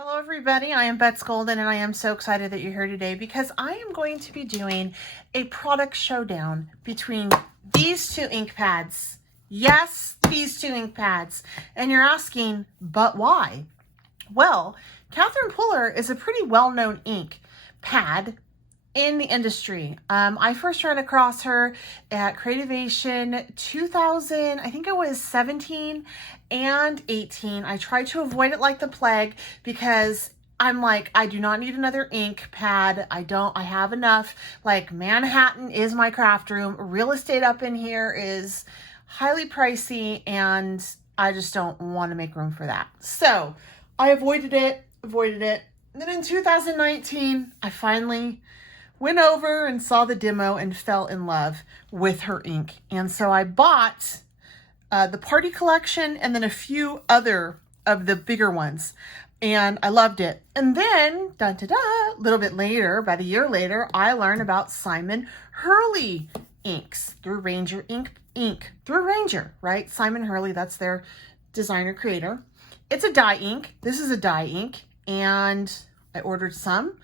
Hello everybody, I am Bets Golden and I am so excited that you're here today because I am going to be doing a product showdown between these two ink pads. Yes, these two ink pads. And you're asking, but why? Well, Catherine Puller is a pretty well-known ink pad in the industry. I first ran across her at Creativation 2000, I think it was 17 and 18. I tried to avoid it like the plague because I'm like, I do not need another ink pad. I have enough. Like, Manhattan is my craft room. Real estate up in here is highly pricey and I just don't want to make room for that. So I avoided it. And then in 2019, I finally went over and saw the demo and fell in love with her ink. And so I bought the Party Collection and then a few other of the bigger ones. And I loved it. And then, a little bit later, about a year later, I learned about Simon Hurley inks through Ranger Ink through Ranger, right? Simon Hurley, that's their designer creator. It's a dye ink. This is a dye ink. And I ordered some.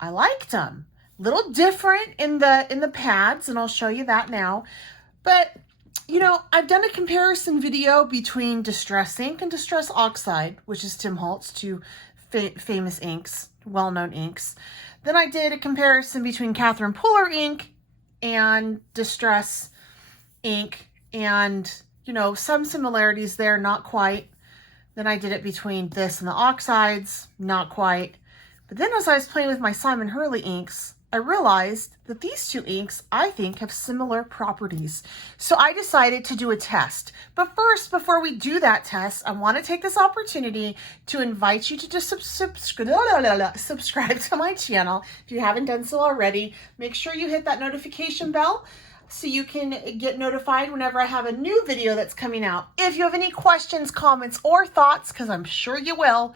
I liked them. Little different in the pads, and I'll show you that now. But, you know, I've done a comparison video between Distress Ink and Distress Oxide, which is Tim Holtz, two famous inks, well-known inks. Then I did a comparison between Catherine Puller ink and Distress ink, and, you know, some similarities there, not quite. Then I did it between this and the oxides, not quite. But then as I was playing with my Simon Hurley inks, I realized that these two inks, I think, have similar properties. So I decided to do a test. But first, before we do that test, I want to take this opportunity to invite you to just subscribe to my channel. If you haven't done so already, make sure you hit that notification bell so you can get notified whenever I have a new video that's coming out. If you have any questions, comments, or thoughts, because I'm sure you will,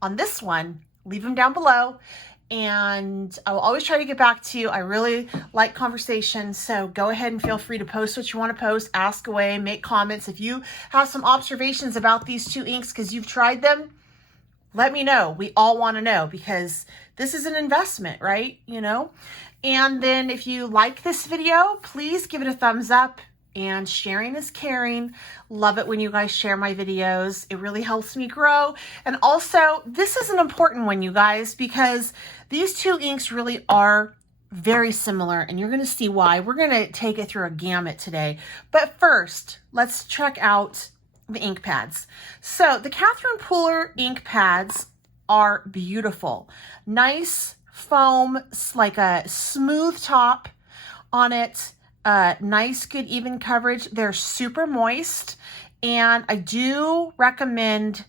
on this one, leave them down below. And I will always try to get back to you. I really like conversation, so go ahead and feel free to post what you want to post, ask away, make comments. If you have some observations about these two inks because you've tried them, let me know. We all want to know because this is an investment, right? You know? And then if you like this video, please give it a thumbs up. And sharing is caring. Love it when you guys share my videos. It really helps me grow. And also, this is an important one, you guys, because these two inks really are very similar, and you're going to see why. We're going to take it through a gamut today. But first, let's check out the ink pads. So the Catherine Puller ink pads are beautiful. Nice foam, like a smooth top on it. Nice, good, even coverage. They're super moist, and I do recommend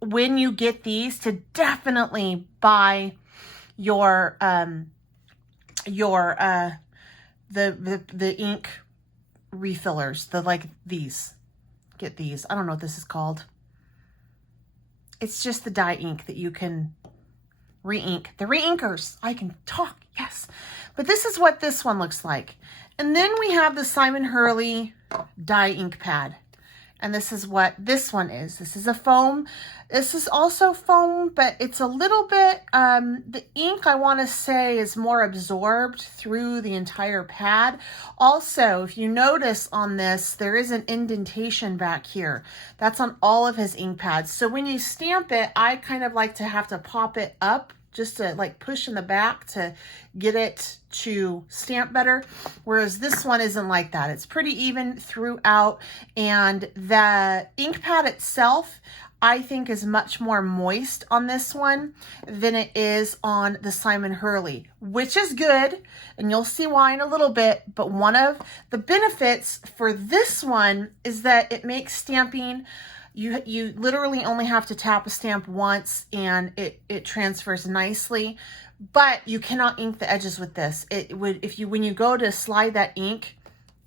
when you get these to definitely buy your the ink refillers. Like these. Get these. I don't know what this is called. It's just the dye ink that you can re-ink. The re-inkers. I can talk, yes. But this is what this one looks like. And then we have the Simon Hurley dye ink pad. And this is what this one is. This is a foam. This is also foam, but it's a little bit, the ink, I want to say, is more absorbed through the entire pad. Also, if you notice on this, there is an indentation back here. That's on all of his ink pads. So when you stamp it, I kind of like to have to pop it up just to like push in the back to get it to stamp better. Whereas this one isn't like that. It's pretty even throughout. And the ink pad itself, I think, is much more moist on this one than it is on the Simon Hurley, which is good. And you'll see why in a little bit. But one of the benefits for this one is that it makes stamping, you literally only have to tap a stamp once and it transfers nicely, but you cannot ink the edges with this. It would, when you go to slide that ink,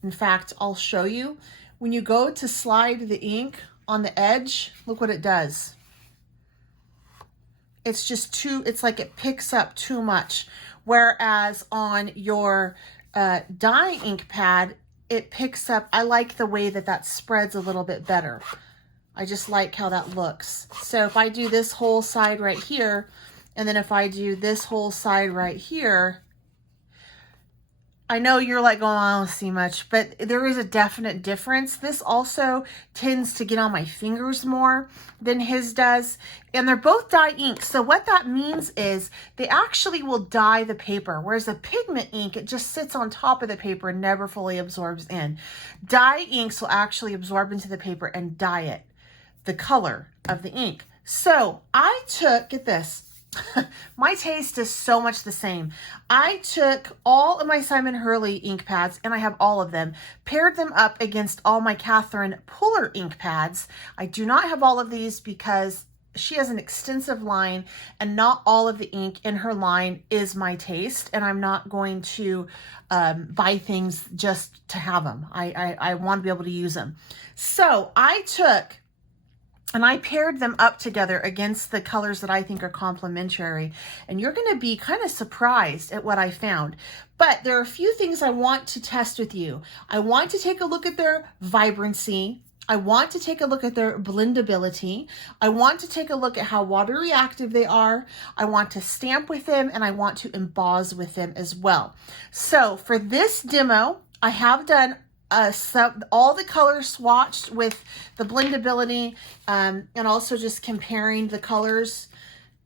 in fact, I'll show you, when you go to slide the ink on the edge, look what it does. It's just it's like it picks up too much. Whereas on your dye ink pad, it picks up, I like the way that spreads a little bit better. I just like how that looks. So if I do this whole side right here, and then if I do this whole side right here, I know you're like going, I don't see much, but there is a definite difference. This also tends to get on my fingers more than his does. And they're both dye ink. So what that means is they actually will dye the paper. Whereas the pigment ink, it just sits on top of the paper and never fully absorbs in. Dye inks will actually absorb into the paper and dye it, the color of the ink. So I took, get this. My taste is so much the same. I took all of my Simon Hurley ink pads, and I have all of them, paired them up against all my Catherine Puller ink pads. I do not have all of these because she has an extensive line, and not all of the ink in her line is my taste, and I'm not going to buy things just to have them. I want to be able to use them. So I took and I paired them up together against the colors that I think are complementary. And you're going to be kind of surprised at what I found. But there are a few things I want to test with you. I want to take a look at their vibrancy. I want to take a look at their blendability. I want to take a look at how water reactive they are. I want to stamp with them, and I want to emboss with them as well. So for this demo, I have done all the colors swatched with the blendability, and also just comparing the colors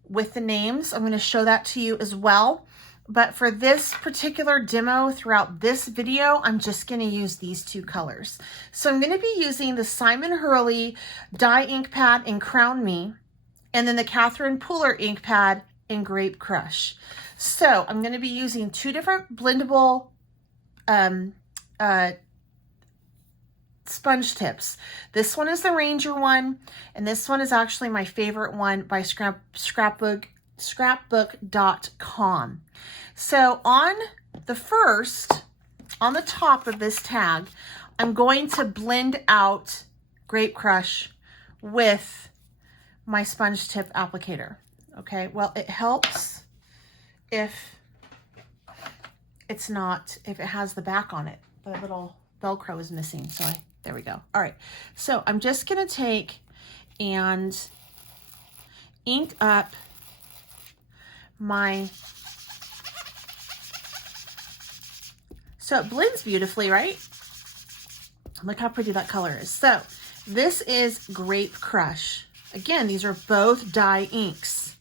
with the names. I'm going to show that to you as well. But for this particular demo throughout this video, I'm just going to use these two colors. So I'm going to be using the Simon Hurley Dye Ink Pad in Crown Me, and then the Catherine Puller Ink Pad in Grape Crush. So I'm going to be using two different blendable sponge tips. This one is the Ranger one, and this one is actually my favorite one by scrapbook.com. So on the top of this tag, I'm going to blend out Grape Crush with my sponge tip applicator. Okay, well, it helps if it has the back on it. The little Velcro is missing, so there we go. All right, so I'm just gonna take and ink up so it blends beautifully, right? Look how pretty that color is. So this is Grape Crush. Again, these are both dye inks.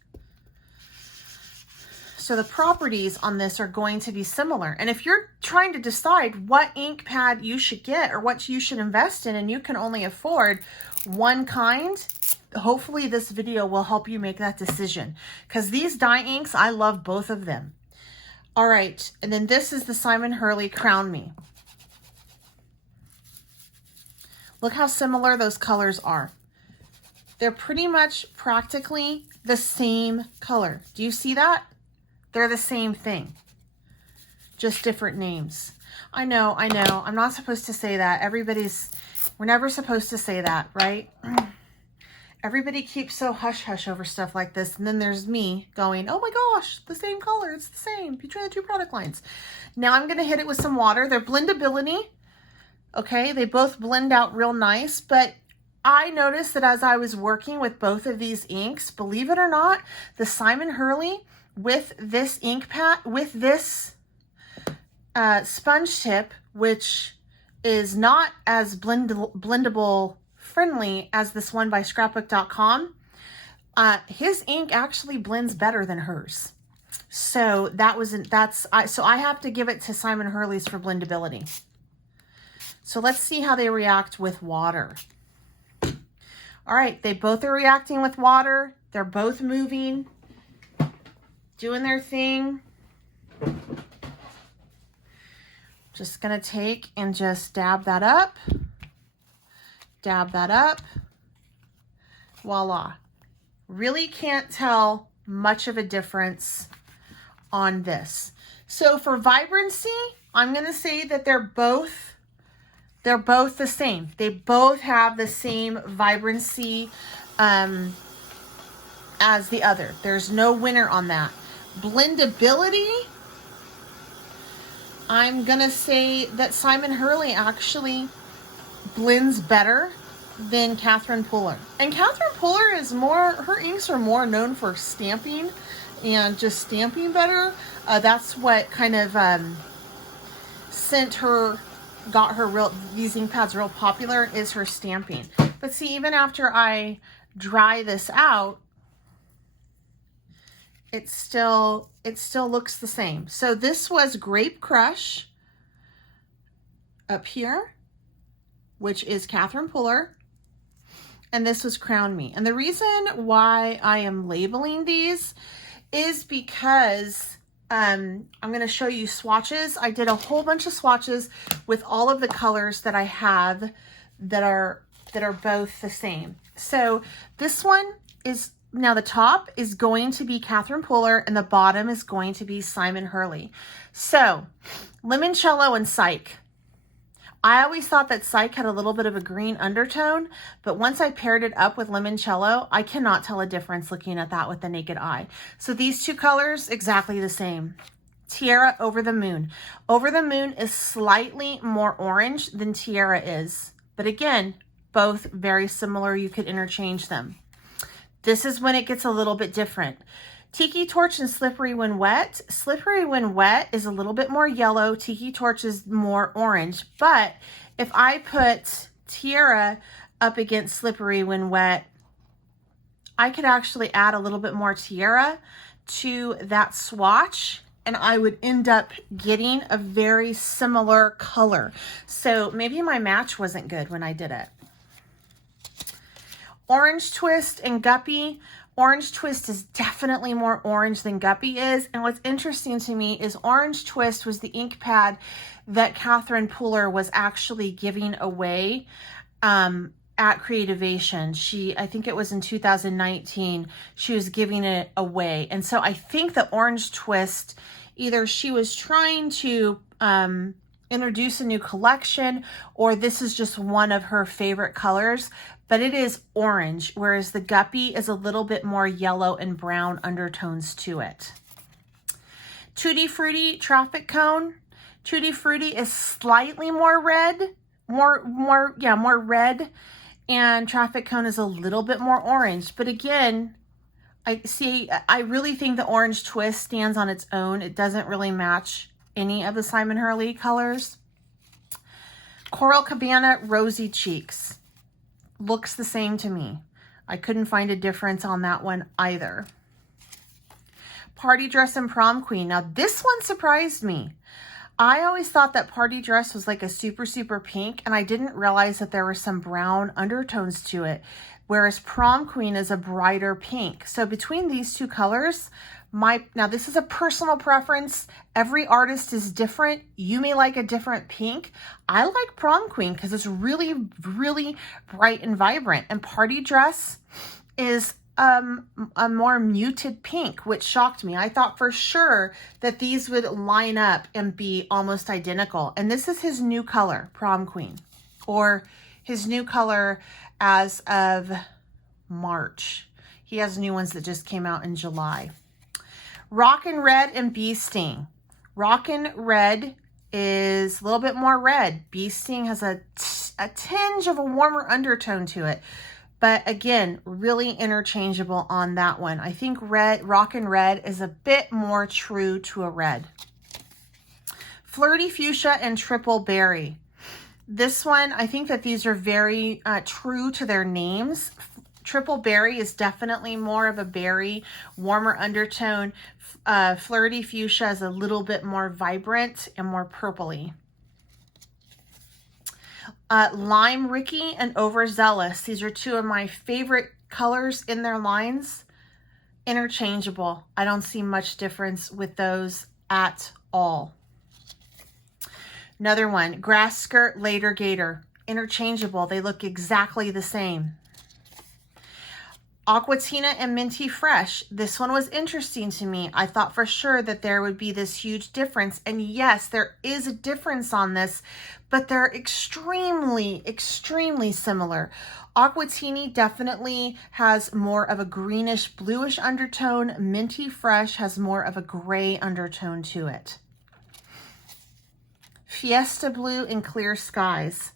So the properties on this are going to be similar. And if you're trying to decide what ink pad you should get or what you should invest in, and you can only afford one kind, hopefully this video will help you make that decision. Because these dye inks, I love both of them. All right, and then this is the Simon Hurley Crown Me. Look how similar those colors are. They're pretty much practically the same color. Do you see that? They're the same thing, just different names. I know. I'm not supposed to say that. We're never supposed to say that, right? Everybody keeps so hush-hush over stuff like this. And then there's me going, oh my gosh, the same color. It's the same between the two product lines. Now I'm going to hit it with some water. Their blendability, okay, they both blend out real nice. But I noticed that as I was working with both of these inks, believe it or not, the Simon Hurley with this ink pad, with this sponge tip, which is not as blendable friendly as this one by scrapbook.com, his ink actually blends better than hers. So so I have to give it to Simon Hurley's for blendability. So let's see how they react with water. All right, they both are reacting with water. They're both moving, doing their thing. Just gonna take and just dab that up. Dab that up. Voila. Really can't tell much of a difference on this. So for vibrancy, I'm gonna say that they're both the same. They both have the same vibrancy as the other. There's no winner on that. Blendability, I'm gonna say that Simon Hurley actually blends better than Catherine Puller. And Catherine Puller is more, her inks are more known for stamping and just stamping better. That's what kind of got her these ink pads real popular, is her stamping. But see, even after I dry this out, it still looks the same. So this was Grape Crush up here, which is Catherine Puller, and this was Crown Me. And the reason why I am labeling these is because I'm going to show you swatches. I did a whole bunch of swatches with all of the colors that I have that are both the same. So this one is, now the top is going to be Catherine Puller and the bottom is going to be Simon Hurley. So Limoncello and Psych. I always thought that Psych had a little bit of a green undertone, but once I paired it up with Limoncello, I cannot tell a difference looking at that with the naked eye. So these two colors, exactly the same. Tiara, Over the Moon. Over the Moon is slightly more orange than Tiara is, but again, both very similar. You could interchange them. This is when it gets a little bit different. Tiki Torch and Slippery When Wet. Slippery When Wet is a little bit more yellow. Tiki Torch is more orange. But if I put Tiara up against Slippery When Wet, I could actually add a little bit more Tiara to that swatch, and I would end up getting a very similar color. So maybe my match wasn't good when I did it. Orange Twist and Guppy. Orange Twist is definitely more orange than Guppy is. And what's interesting to me is Orange Twist was the ink pad that Catherine Puller was actually giving away at Creativation. I think it was in 2019, she was giving it away. And so I think the Orange Twist, either she was trying to introduce a new collection, or this is just one of her favorite colors, but it is orange, whereas the Guppy is a little bit more yellow and brown undertones to it. Tutti Frutti Traffic Cone. Tutti Frutti is slightly more red, more red, and Traffic Cone is a little bit more orange. But again, I really think the Orange Twist stands on its own. It doesn't really match any of the Simon Hurley colors. Coral Cabana Rosy Cheeks. Looks the same to me. I couldn't find a difference on that one either. Party Dress and Prom Queen. Now this one surprised me. I always thought that Party Dress was like a super, super pink, and I didn't realize that there were some brown undertones to it, whereas Prom Queen is a brighter pink. So between these two colors, now this is a personal preference. Every artist is different. You may like a different pink. I like Prom Queen because it's really, really bright and vibrant. And Party Dress is a more muted pink, which shocked me. I thought for sure that these would line up and be almost identical. And this is his new color, Prom Queen, or his new color as of March. He has new ones that just came out in July. Rockin' Red and Bee Sting. Rockin' Red is a little bit more red. Bee Sting has a tinge of a warmer undertone to it. But again, really interchangeable on that one. I think Rockin' Red is a bit more true to a red. Flirty Fuchsia and Triple Berry. This one, I think that these are very true to their names. Triple Berry is definitely more of a berry, warmer undertone. Flirty Fuchsia is a little bit more vibrant and more purpley. Lime Ricky and Overzealous. These are two of my favorite colors in their lines. Interchangeable. I don't see much difference with those at all. Another one, Grass Skirt Later Gator. Interchangeable. They look exactly the same. Aquatina and Minty Fresh. This one was interesting to me. I thought for sure that there would be this huge difference. And yes, there is a difference on this, but they're extremely, extremely similar. Aquatini definitely has more of a greenish bluish undertone. Minty Fresh has more of a gray undertone to it. Fiesta Blue and Clear Skies.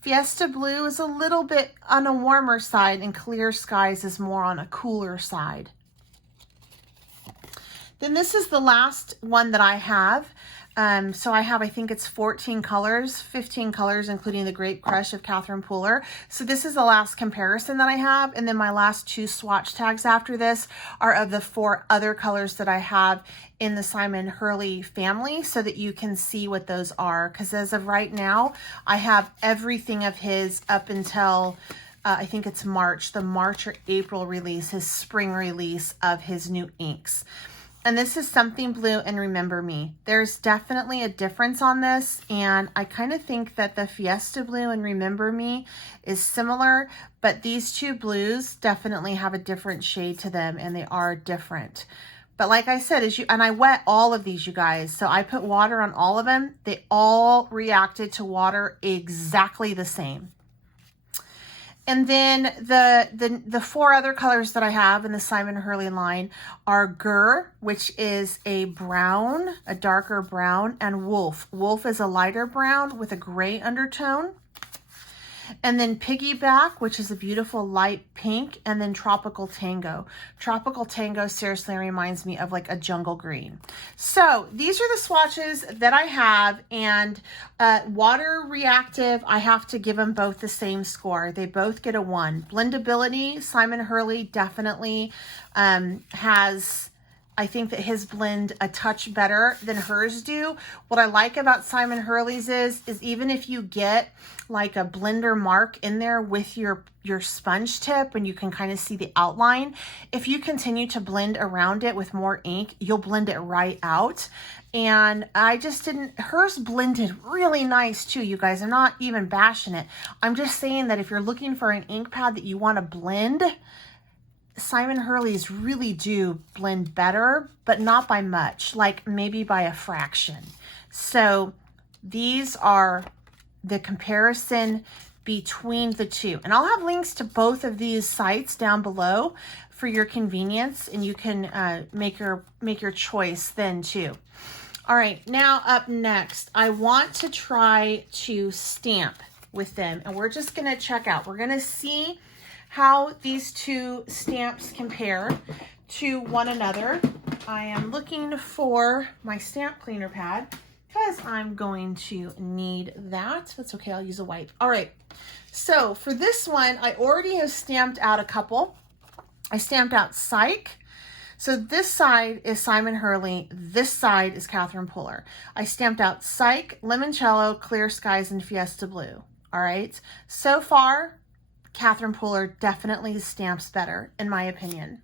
Fiesta Blue is a little bit on a warmer side, and Clear Skies is more on a cooler side. Then this is the last one that I have. So I have, I think it's 14 colors, 15 colors, including the Grape Crush of Catherine Pooler. So this is the last comparison that I have. And then my last 2 swatch tags after this are of the 4 other colors that I have in the Simon Hurley family, so that you can see what those are. Because as of right now, I have everything of his up until I think it's March, the March or April release, his spring release of his new inks. And this is Something Blue and Remember Me. There's definitely a difference on this, and I kind of think that the Fiesta Blue and Remember Me is similar, but these 2 blues definitely have a different shade to them, and they are different. But like I said, and I wet all of these, you guys, so I put water on all of them. They all reacted to water exactly the same. And then the 4 other colors that I have in the Simon Hurley line are Gur, which is a brown, a darker brown, and Wolf. Wolf is a lighter brown with a gray undertone. And then Piggyback, which is a beautiful light pink, and then Tropical Tango. Tropical Tango seriously reminds me of like a jungle green. So these are the swatches that I have, and water reactive, I have to give them both the same score. They both get a 1. Blendability, Simon Hurley definitely has, I think that his blend a touch better than hers do. What I like about Simon Hurley's is even if you get like a blender mark in there with your sponge tip, and you can kind of see the outline, if you continue to blend around it with more ink, you'll blend it right out. And I just didn't, hers blended really nice too, you guys. I'm not even bashing it. I'm just saying that if you're looking for an ink pad that you want to blend, Simon Hurley's really do blend better, but not by much, like maybe by a fraction. So these are the comparison between the 2. And I'll have links to both of these sites down below for your convenience, and you can make your choice then too. All right, now up next, I want to try to stamp with them, and we're just gonna check out. We're gonna see how these 2 stamps compare to one another. I am looking for my stamp cleaner pad because I'm going to need that. That's okay, I'll use a wipe. All right, so for this one, I already have stamped out a couple. I stamped out Psych. So this side is Simon Hurley, this side is Catherine Pooler. I stamped out Psych, Limoncello, Clear Skies, and Fiesta Blue. All right, so far, Catherine Pooler definitely stamps better, in my opinion,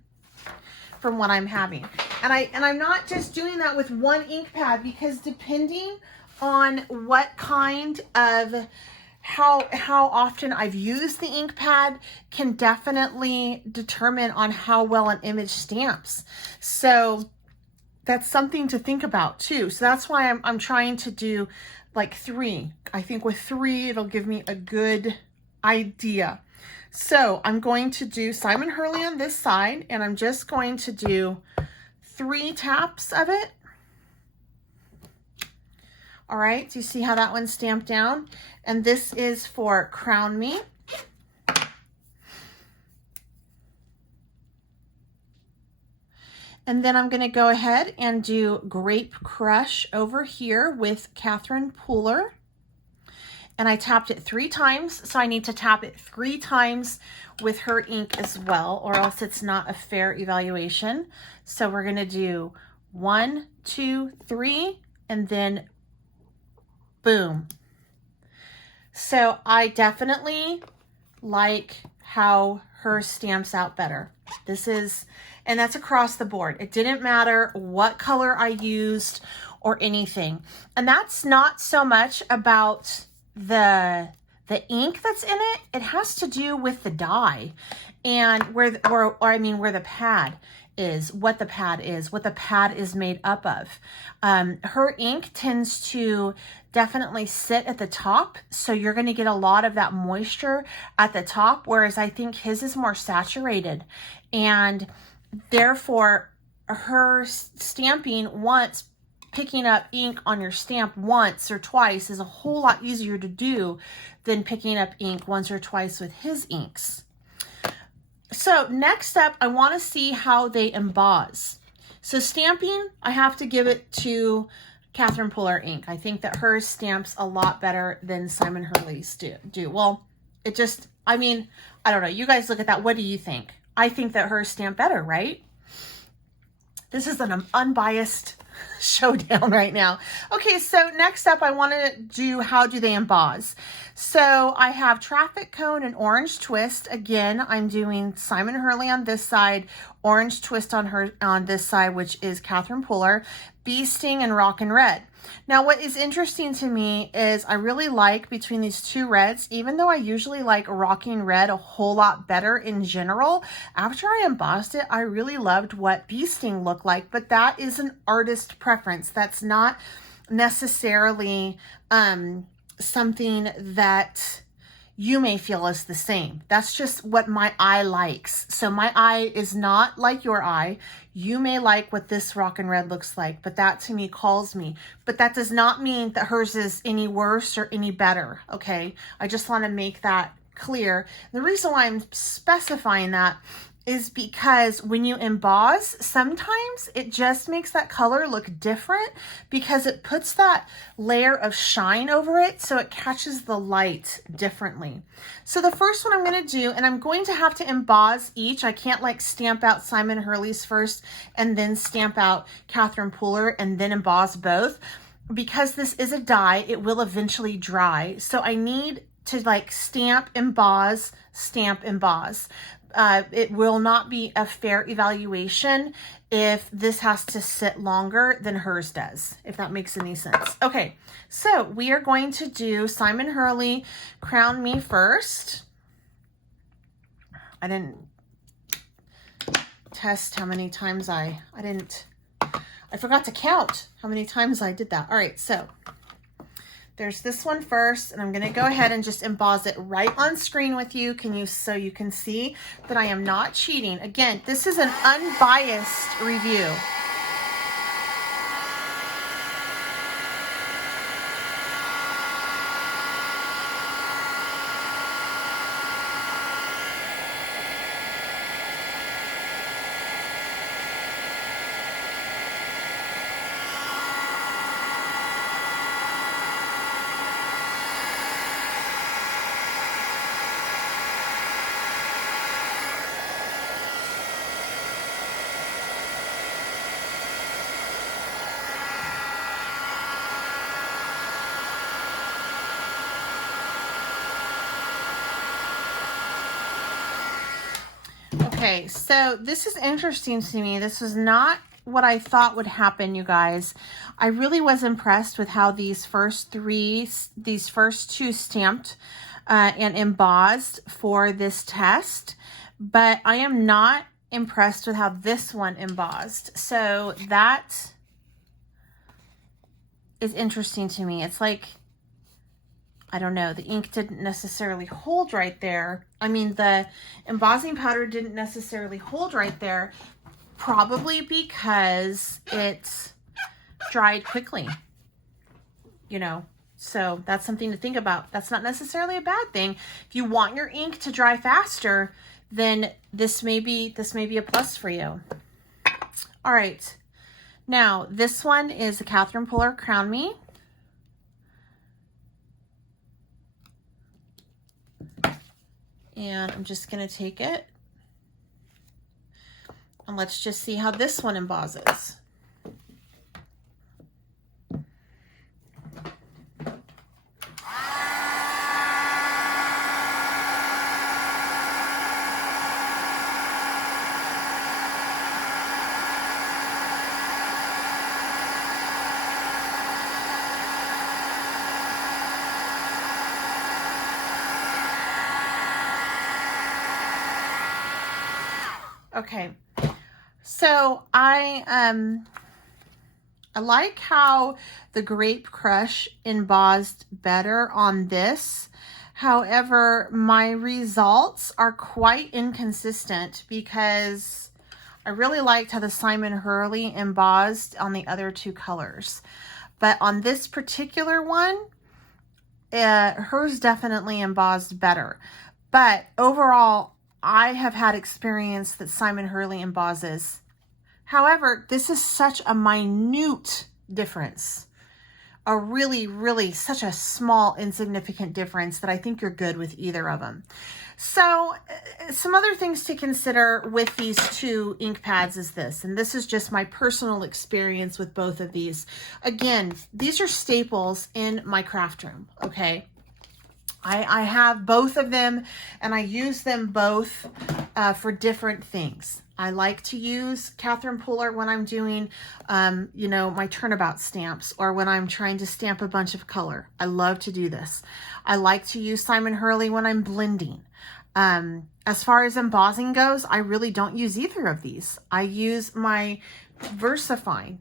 from what I'm having. And I'm not just doing that with one ink pad, because depending on what kind of, how often I've used the ink pad can definitely determine on how well an image stamps. So that's something to think about too. So that's why I'm trying to do like 3. I think with 3, it'll give me a good idea. So I'm going to do Simon Hurley on this side, and I'm just going to do 3 taps of it. All right, so you see how that one's stamped down? And this is for Crown Me. And then I'm gonna go ahead and do Grape Crush over here with Catherine Pooler. And I tapped it 3 times, so I need to tap it 3 times with her ink as well, or else it's not a fair evaluation. So we're gonna do 1, 2, 3, and then boom. So I definitely like how her stamps out better. This is, and that's across the board. It didn't matter what color I used or anything. And that's not so much about the ink that's in it. It has to do with the dye and where the pad is, what the pad is made up of. Her ink tends to definitely sit at the top, so you're going to get a lot of that moisture at the top, whereas I think his is more saturated, and therefore her stamping once picking up ink on your stamp once or twice is a whole lot easier to do than picking up ink once or twice with his inks. So next up, I want to see how they emboss. So stamping, I have to give it to Catherine Puller ink. I think that hers stamps a lot better than Simon Hurley's do. Well, it just, I mean, I don't know. You guys look at that. What do you think? I think that hers stamp better, right? This is an unbiased showdown right now. Okay, so next up, I want to do how do they emboss. So I have Traffic Cone and Orange Twist. Again, I'm doing Simon Hurley on this side, Orange Twist on this side, which is Catherine Puller, Bee Sting, and Rockin' Red. Now, what is interesting to me is I really like between these two reds, even though I usually like Rockin' Red a whole lot better in general, after I embossed it, I really loved what Bee Sting looked like, but that is an artist preference. That's not necessarily something that you may feel is the same. That's just what my eye likes. So my eye is not like your eye. You may like what this Rockin' Red looks like, but that to me calls me. But that does not mean that hers is any worse or any better, okay? I just want to make that clear. The reason why I'm specifying that is because when you emboss, sometimes it just makes that color look different because it puts that layer of shine over it so it catches the light differently. So the first one I'm going to do, and I'm going to have to emboss each. I can't like stamp out Simon Hurley's first and then stamp out Catherine Puller and then emboss both. Because this is a dye, it will eventually dry. So I need to like stamp, emboss, stamp, emboss. It will not be a fair evaluation if this has to sit longer than hers does, if that makes any sense. Okay, so we are going to do Simon Hurley Crown Me first. I didn't test how many times I forgot to count how many times I did that. All right, so there's this one first, and I'm going to go ahead and just emboss it right on screen with you. So you can see that I am not cheating. Again, this is an unbiased review. Okay, so this is interesting to me. This is not what I thought would happen, you guys. I really was impressed with how these first two stamped and embossed for this test, but I am not impressed with how this one embossed. So that is interesting to me. It's like, I don't know, the ink didn't necessarily hold right there. I mean, the embossing powder didn't necessarily hold right there, probably because it dried quickly, you know. So that's something to think about. That's not necessarily a bad thing. If you want your ink to dry faster, then this may be a plus for you. All right. Now, this one is the Catherine Puller Crown Me. And I'm just going to take it and let's just see how this one embosses. Okay, so I like how the Grape Crush embossed better on this. However, my results are quite inconsistent because I really liked how the Simon Hurley embossed on the other two colors. But on this particular one, hers definitely embossed better. But overall, I have had experience that Simon Hurley embosses. However, this is such a minute difference. A really, such a small, insignificant difference that I think you're good with either of them. So some other things to consider with these two ink pads is this, and this is just my personal experience with both of these. Again, these are staples in my craft room, okay? I have both of them, and I use them both for different things. I like to use Catherine Pooler when I'm doing, you know, my turnabout stamps, or when I'm trying to stamp a bunch of color. I love to do this. I like to use Simon Hurley when I'm blending. As far as embossing goes, I really don't use either of these. I use my VersaFine.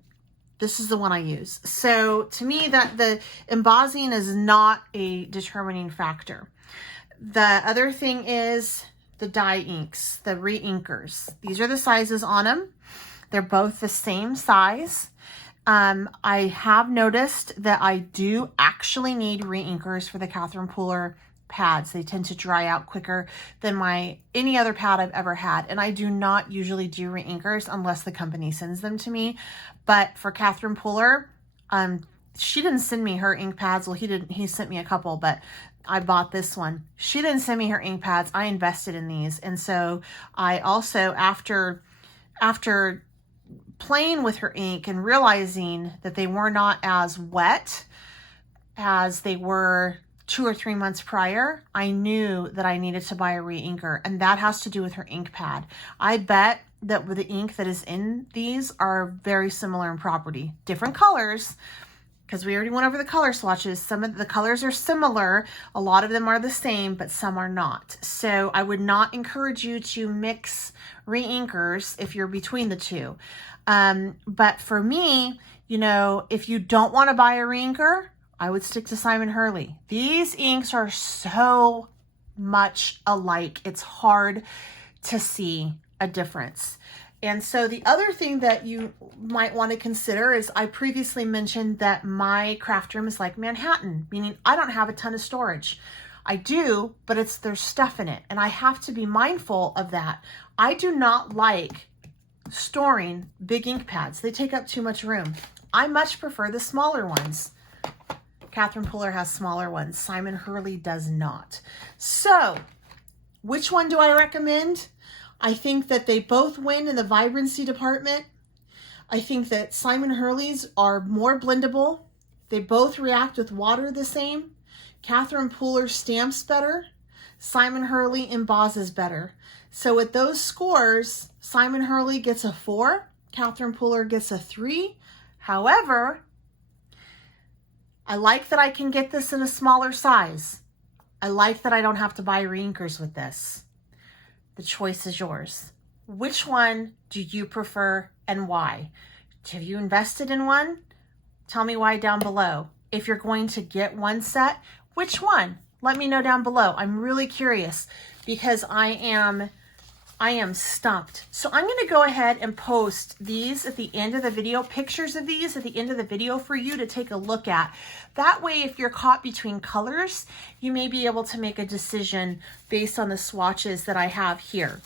This is the one I use. So to me, that the embossing is not a determining factor. The other thing is the dye inks, the re-inkers. These are the sizes on them. They're both the same size. I have noticed that I do actually need re-inkers for the Catherine Pooler pads. They tend to dry out quicker than any other pad I've ever had. And I do not usually do re-inkers unless the company sends them to me. But for Catherine Pooler, she didn't send me her ink pads. Well, he sent me a couple, but I bought this one. She didn't send me her ink pads. I invested in these. And so I also, after playing with her ink and realizing that they were not as wet as they were 2 or 3 months prior, I knew that I needed to buy a re-inker, and that has to do with her ink pad. I bet that with the ink that is in these are very similar in property. Different colors, because we already went over the color swatches. Some of the colors are similar. A lot of them are the same, but some are not. So I would not encourage you to mix re-inkers if you're between the two. But for me, you know, if you don't want to buy a re-inker, I would stick to Simon Hurley. These inks are so much alike. It's hard to see a difference. And so the other thing that you might want to consider is, I previously mentioned that my craft room is like Manhattan, meaning I don't have a ton of storage. I do, but there's stuff in it, and I have to be mindful of that. I do not like storing big ink pads. They take up too much room. I much prefer the smaller ones. Catherine Pooler has smaller ones. Simon Hurley does not. So, which one do I recommend? I think that they both win in the vibrancy department. I think that Simon Hurley's are more blendable. They both react with water the same. Catherine Pooler stamps better. Simon Hurley embosses better. So with those scores, Simon Hurley gets a 4. Catherine Pooler gets a 3. However, I like that I can get this in a smaller size. I like that I don't have to buy re-inkers with this. The choice is yours. Which one do you prefer and why? Have you invested in one? Tell me why down below. If you're going to get one set, which one? Let me know down below. I'm really curious because I am stumped. So I'm going to go ahead and post these at the end of the video, pictures of these at the end of the video for you to take a look at. That way, if you're caught between colors, you may be able to make a decision based on the swatches that I have here.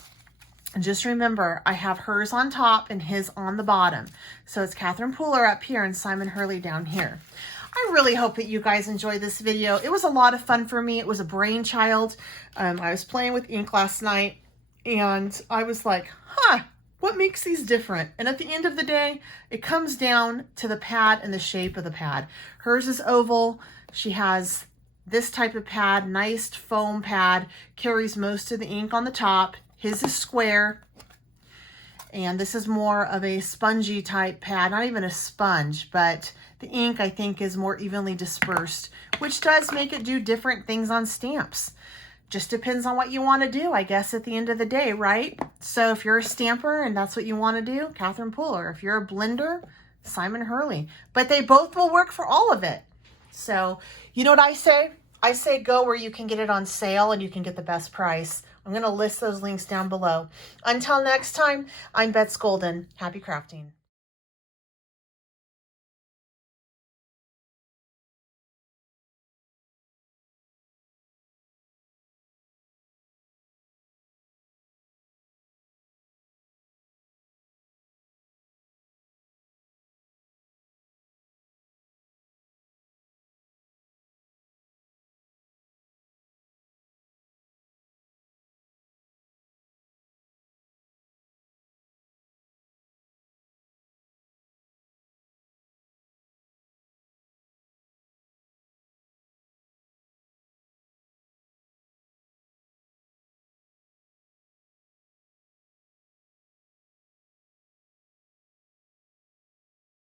And just remember, I have hers on top and his on the bottom. So it's Catherine Pooler up here and Simon Hurley down here. I really hope that you guys enjoyed this video. It was a lot of fun for me. It was a brainchild. I was playing with ink last night, and I was like, what makes these different? And at the end of the day, it comes down to the pad and the shape of the pad. Hers is oval. She has this type of pad, nice foam pad, carries most of the ink on the top. His is square. And this is more of a spongy type pad, not even a sponge, but the ink I think is more evenly dispersed, which does make it do different things on stamps. Just depends on what you want to do, I guess, at the end of the day, right? So if you're a stamper and that's what you want to do, Catherine Pooler. If you're a blender, Simon Hurley. But they both will work for all of it. So you know what I say? I say go where you can get it on sale and you can get the best price. I'm going to list those links down below. Until next time, I'm Betsy Golden. Happy crafting.